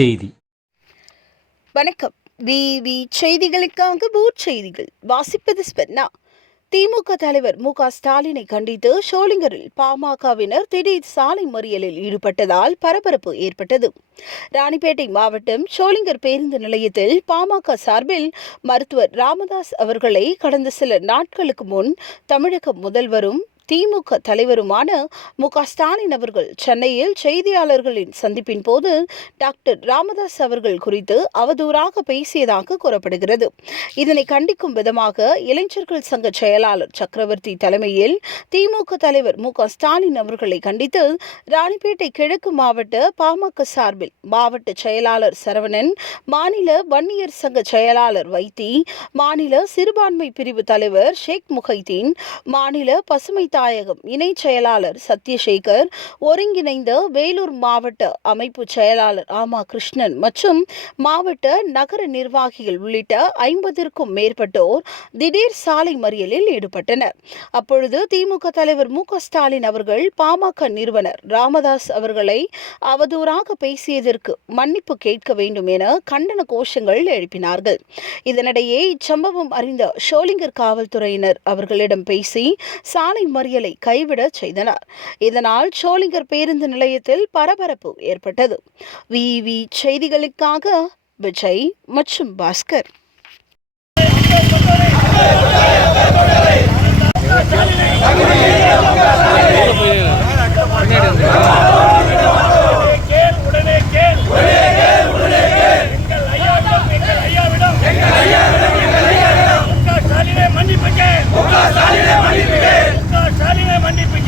செய்தி. வணக்கம். விவி செய்திகளுக்காக செய்திகள் வாசிப்பது ஸ்பென்னா. திமுக தலைவர் மு.க.ஸ்டாலினை கண்டித்து ஷோலிங்கரில் பாமகவினர் திடீர் சாலை மறியலில் ஈடுபட்டதால் பரபரப்பு ஏற்பட்டது. ராணிப்பேட்டை மாவட்டம் ஷோலிங்கர் பேருந்து நிலையத்தில் பாமக சார்பில் மருத்துவர் ராமதாஸ் அவர்களை கடந்த சில நாட்களுக்கு முன் தமிழக முதல்வரும் திமுக தலைவருமான மு.க.ஸ்டாலின் அவர்கள் சென்னையில் செய்தியாளர்களின் சந்திப்பின் போது டாக்டர் ராமதாஸ் அவர்கள் குறித்து அவதூறாக பேசியதாக கூறப்படுகிறது. இதனை கண்டிக்கும் விதமாக இளைஞர்கள் சங்க செயலாளர் சக்கரவர்த்தி தலைமையில் திமுக தலைவர் மு.க.ஸ்டாலின் அவர்களை கண்டித்து ராணிப்பேட்டை கிழக்கு மாவட்ட பாமக சார்பில் மாவட்ட செயலாளர் சரவணன், மாநில வன்னியர் சங்க செயலாளர் வைத்தி, மாநில சிறுபான்மை பிரிவு தலைவர் ஷேக் முஹைதீன், மாநில பசுமை தாயகம் இணை செயலாளர் சத்யசேகர், ஒருங்கிணைந்த வேலூர் மாவட்ட அமைப்பு செயலாளர் ஆமா கிருஷ்ணன் மற்றும் மாவட்ட நகர நிர்வாகிகள் உள்ளிட்ட 50க்கும் மேற்பட்டோர் திடீர் சாலை மறியலில் ஈடுபட்டனர். அப்பொழுது திமுக தலைவர் மு.க.ஸ்டாலின் அவர்கள் பாமக நிறுவனர் ராமதாஸ் அவர்களை அவதூறாக பேசியதற்கு மன்னிப்பு கேட்க வேண்டும் என கண்டன கோஷங்கள் எழுப்பினார்கள். இதனிடையே இச்சம்பவம் அறிந்த ஷோலிங்கர் காவல்துறையினர் அவர்களிடம் பேசி சாலை மறியலை கைவிட செய்தனர். இதனால் ஷோலிங்கர் பேருந்து நிலையத்தில் பரபரப்பு ஏற்பட்டது. விவி செய்திகளுக்காக விஜய் மற்றும் பாஸ்கர். மன்னிப்பு